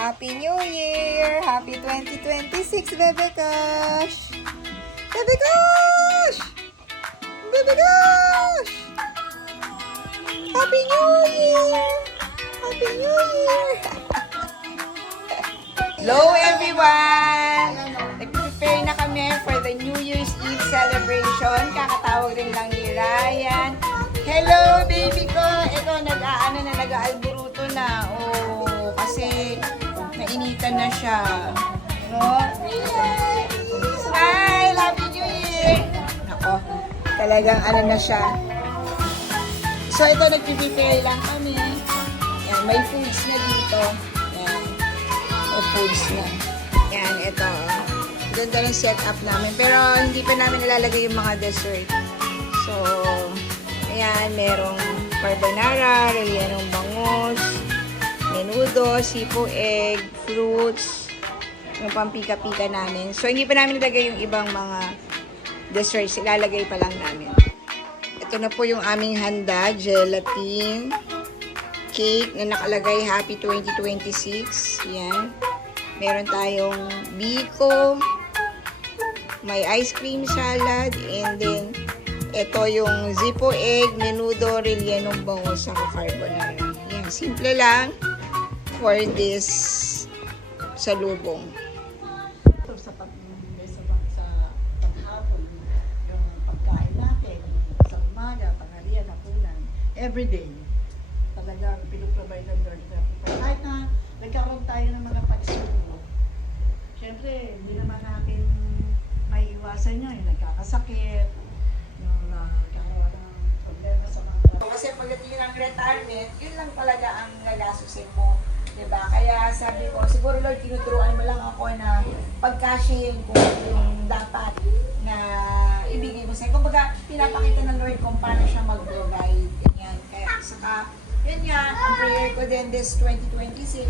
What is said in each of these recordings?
Happy New Year! Happy 2026, Bebe Gosh! Bebe Gosh! Bebe Gosh! Happy New Year! Happy New Year! Hello everyone! Nag-prepare na kami for the New Year's Eve celebration. Kakatawag rin lang ni Ryan. Hello baby ko! Ito, nag-aalburuto na. Oh, kasi nainitan na siya. No? Smile! Happy New Year! Nako, talagang na siya. So, ito, nag-prepare lang kami. Yan, may foods na dito. Yan. May foods na. Yan, ito. Ganda ng setup namin. Pero, hindi pa namin nalalagay yung mga dessert. So, ayan, merong carbonara, rellenong bangus, menudo, sipo egg, fruits, yung pampika-pika namin. So, hindi pa namin nilagay yung ibang mga desserts. Ilalagay pa lang namin. Ito na po yung aming handa, gelatin, cake na nakalagay Happy 2026. Yan. Meron tayong biko, may ice cream salad, and then ito yung zipo egg, menudo, rellenong bangus, sa carbonara. Yan. Simple lang for this salubong. Sa paghapon, yung pagkain natin, sa umaga, tanghalian, hapunan, everyday, talagang pinuprovide ng Lord na kahit na nagkaroon tayo ng mga pagsubok. Siyempre, hindi naman natin maiiwasan yun, nagkakasakit, yung nagkakaroon ng problema sa mga Kasi pagdating ng retirement, yun lang talaga ang gagastusin mo. Diba? Kaya sabi ko, siguro Lord, tinuturuan mo lang ako na pagkasyahin ko yung dapat na ibigay mo sa'yo. Kumbaga, pinapakita ng Lord kung paano siya mag-provide. Ganyan. Kaya saka, yun nga, ang prayer ko din this 2026,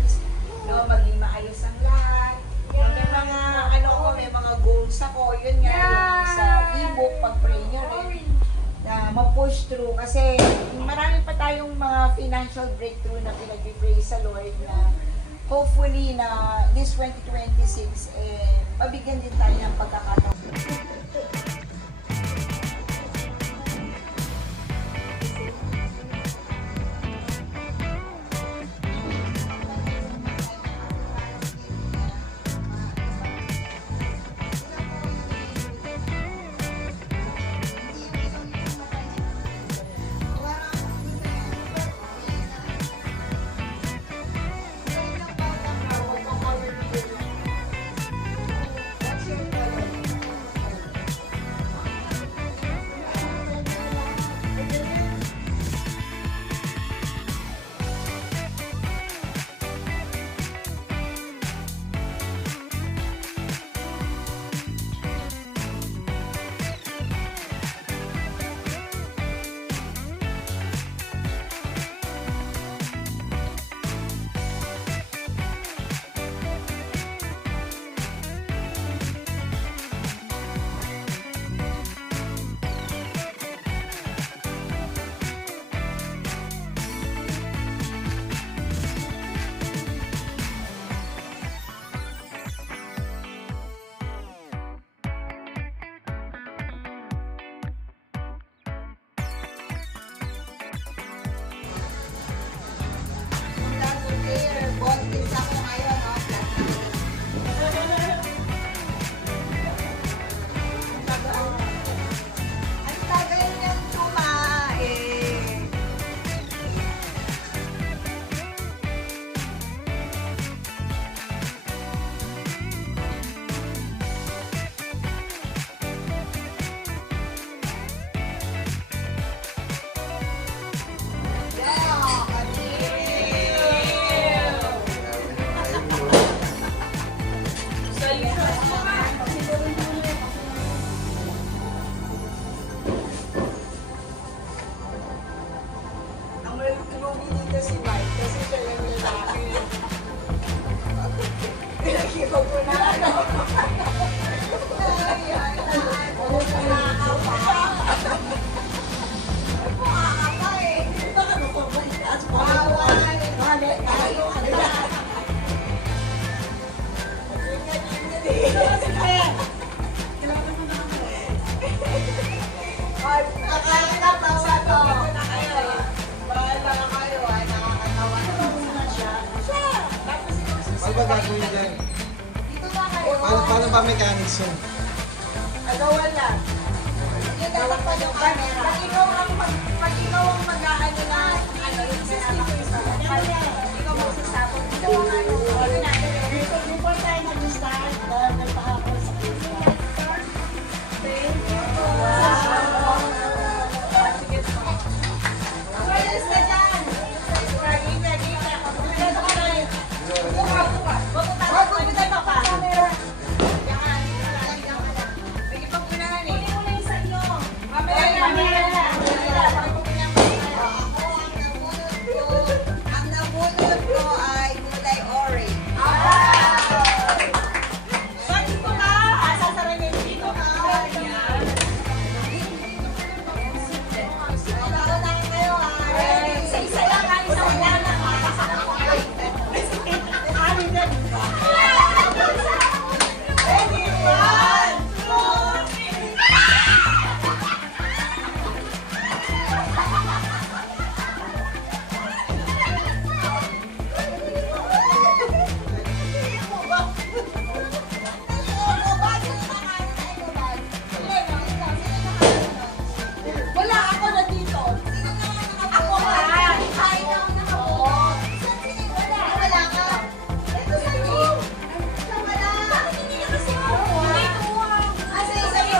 no, maging maayos ang lahat. May mga, may mga goals ako. Yun nga, yung sa e-book, pag-pray nyo rin, na ma-push through. Kasi marami pa tayong mga financial breakthrough na pinag-pray sa Lord na hopefully na this 2026, pabigyan din tayo ng pagkakataon. ba gagawin dyan? Paano ba mechanics yun? Agawan lang. Yung dapat pa yung camera. Pag ikaw ang mag-aano na, ano yung sinapakita. Ikaw magsasapon. Ikaw ang ano. Before tayo nag-start, nagpa-ako sa pizza. Thank you po. Awalas na dyan. Gita. Huwag pupunta pa pa. Yan. Sige pag punahan eh. Mamaya na. Ang nabunod ko ay gulay orange. Ba't dito ka? Sasaranyin dito ka. Yan. Nauna kayo Isa lang ang isang lang. Ready? 1, 2, 3. Wala ako na dito. Ako nga. Wala ka. Ito sa'yo. Wala. Bakit hindi niya kasi ako? Asa yung sa'yo?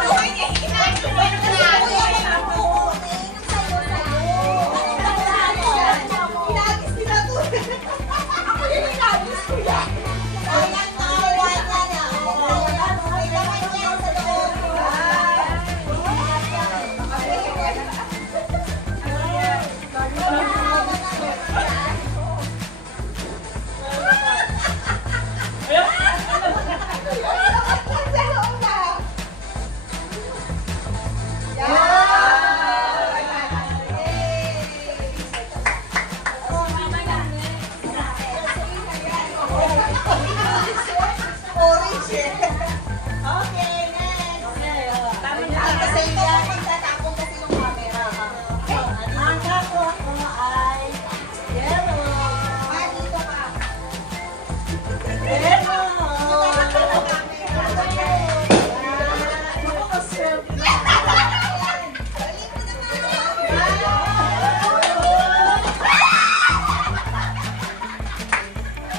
Hinagis nila to. Ako yung inagis ko yan. Ayan, nakakuha niya na. May laman niya sa loob. Sa loob na. Orange eh. Okay, next. Kasi yan, magtatapon kasi yung camera. Ang nakuha ko ay yellow. Dito ka. Yellow.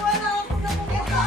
Wala akong nakukita.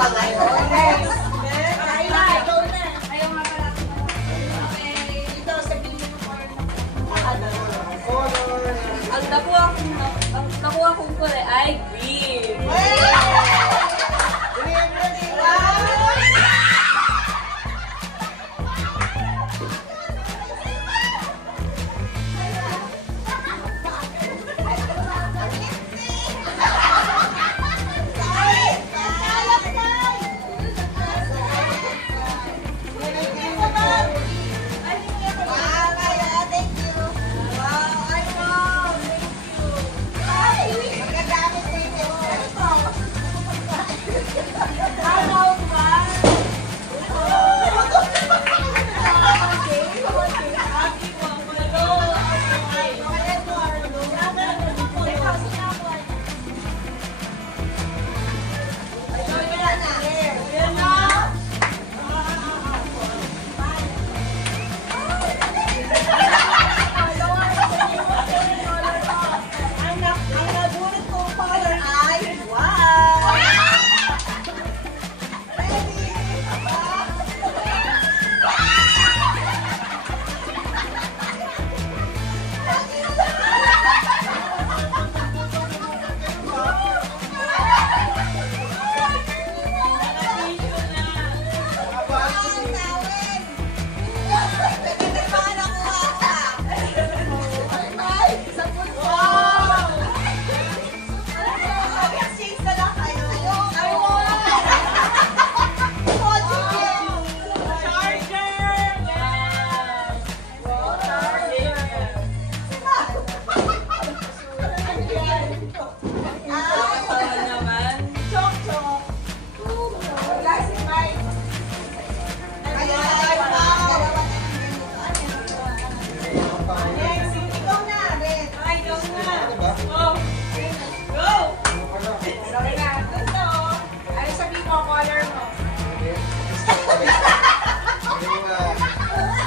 ka ngayon. Next. Ayla, ikaw na. Ayaw nga pala. Okay. Ito, sabihin mo yung color ng Color. Ang nakuha kong kulay ay green.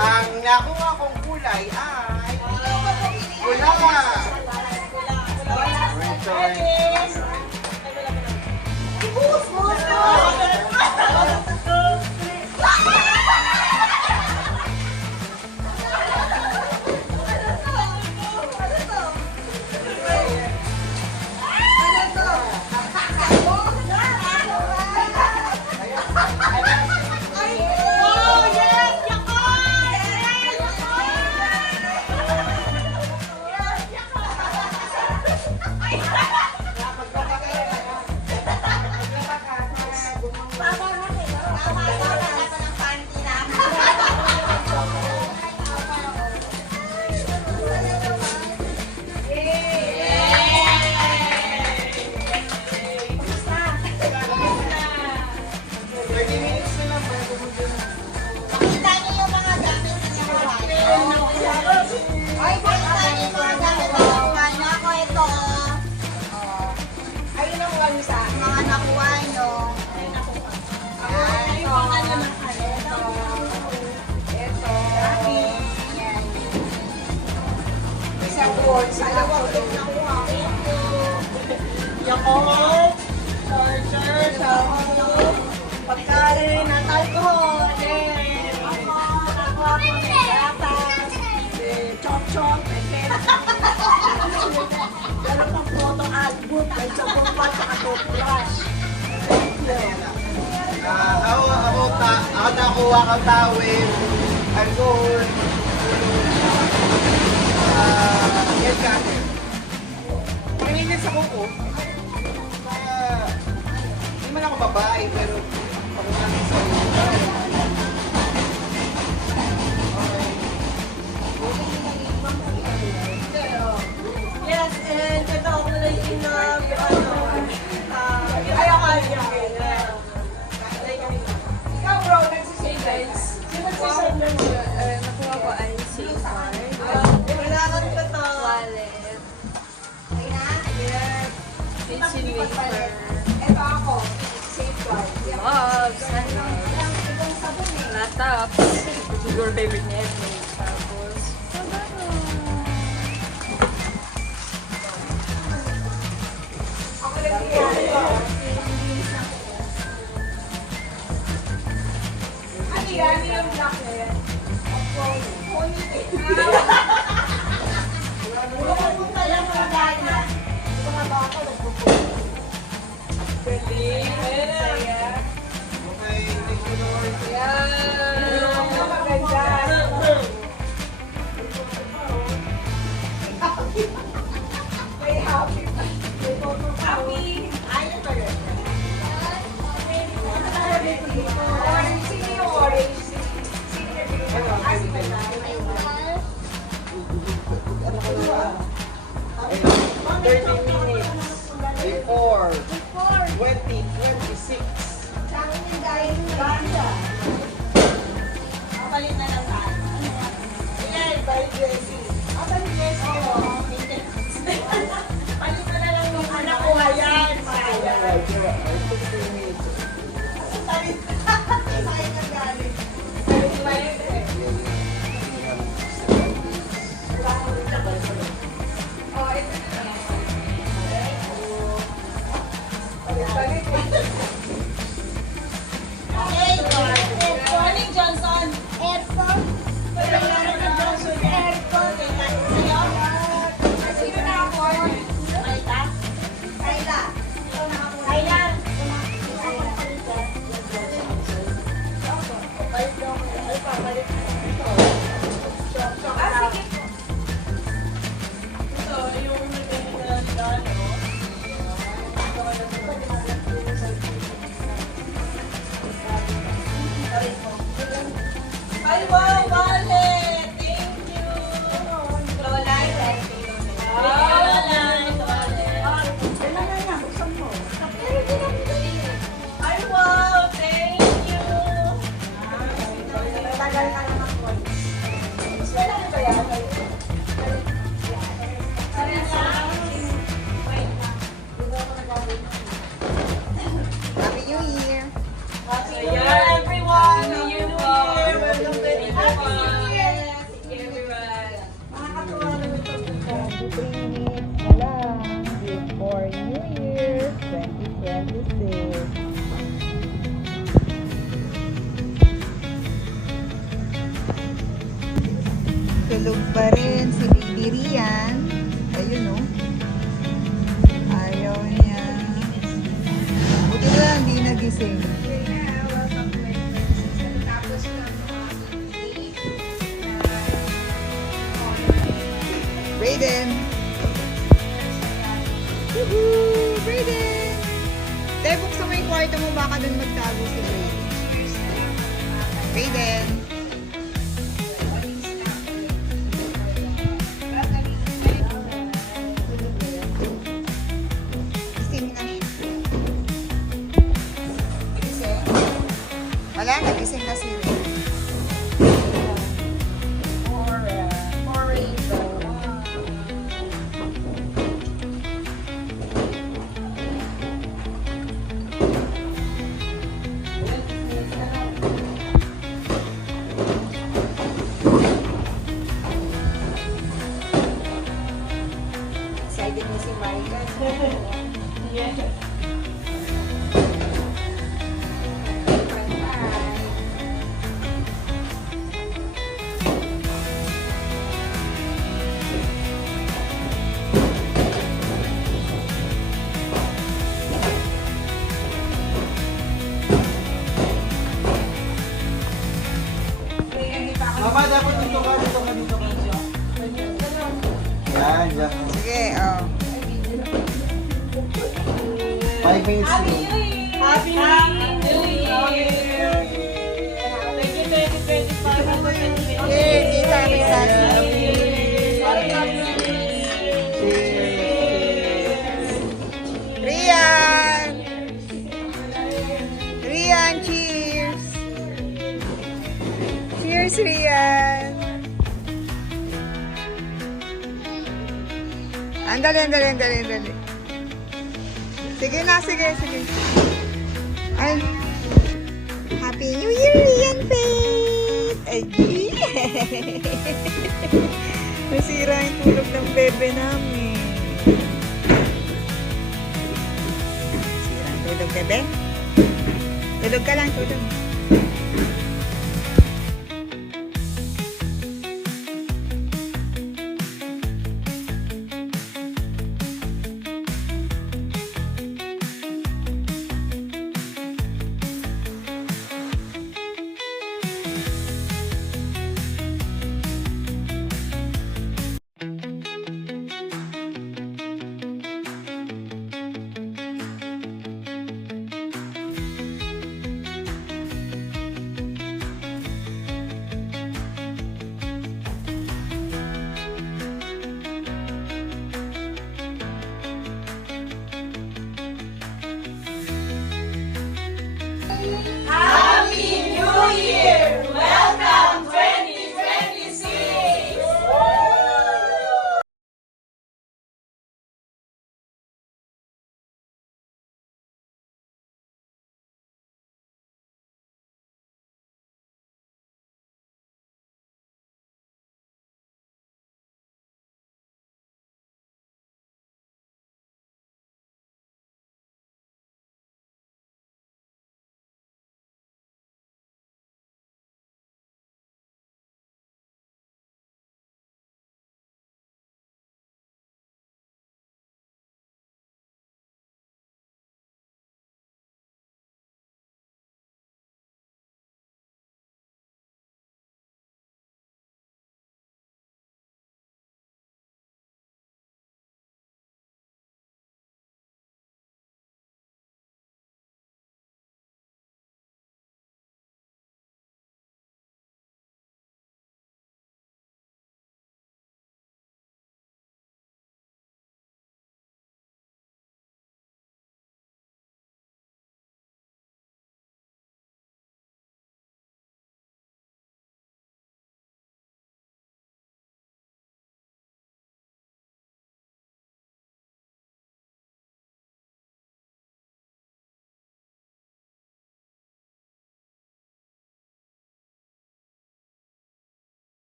Ang nakuha kong kulay ay pula. Pakita niyo yung mga gamit na nakuha niyo. Ay, pakita niyo yung mga gamit na nakuha niyo. Ako ito. Ayun ang wala sa akin. Mga nakuha niyo. Ay, ito. Ito. Yan. Isa board. Alam ko itong nakuha ko. Yakult. Charger. Shampoo. Pagkain at alcohol. Nakuha ko ng gatas. Chop-chop. Meron pang photo album. May sabong pa sa toothbrush. Ako nakuha kang tawin, alcohol, yan kasi. Paninis ako ko. Hindi man ako babae, pero pag namin sa Yes, and ito ako na yung kaya-kaya. Ikaw bro, nagsisave. Sino nagsisave na mo? Nakuha ko ay safeguard, Kailangan ko to. wallet, Yes. pencil wafer, Ito ako. Safeguard. gloves, laptop, your favorite Netflix, tapos, Ako lang yung Okay, thank you, Lord. Before 2026. Kapalit na lang tayo. Yan, by Jessie. By Jessie. Palit na lang yung anak ko. Ayan. Ayan. Palit. Sayang ang galing. Palit. Hey, morning, Johnson. Airport. Johnson, airport. Sino na ako? Kayla? Kayla. Kayla. Ay, wow, wallet! Thank you! Lola, thank you. Lola, wallet. Ay, wow, thank you! Tagal ka naman po. Wala na ba yan? Happy New Year! Happy New Year, everyone! Happy New Year! Welcome to the Happy New Year! Thank you, everyone. Nakakatuwa naman ito. 23 minutes na lang before New Year 2026. Tulog pa rin si Baby Rian. Ayun oh. Ayaw niya. Buti na lang hindi nagising. Brayden! Woohoo! Brayden! Tay, buksan mo yung kwarto mo, baka dun magtago si Brayden. Brayden! Gising na siya. Wala, nagising na si Ray. Excited na si Marika. Mama, dapat dito ka. Yan, yan. Sige, oh. 5 minutes to go. Happy New Year! Thank you, 2025. Yay! Kita, kita. Rian! Rian, cheers! Cheers, Rian! Andali. Sige na, sige. Ay. Happy New Year, Rian Faith! Ay, nasira yung tulog ng bebe namin. Nasira ang tulog, bebe? Tulog ka lang, tulog.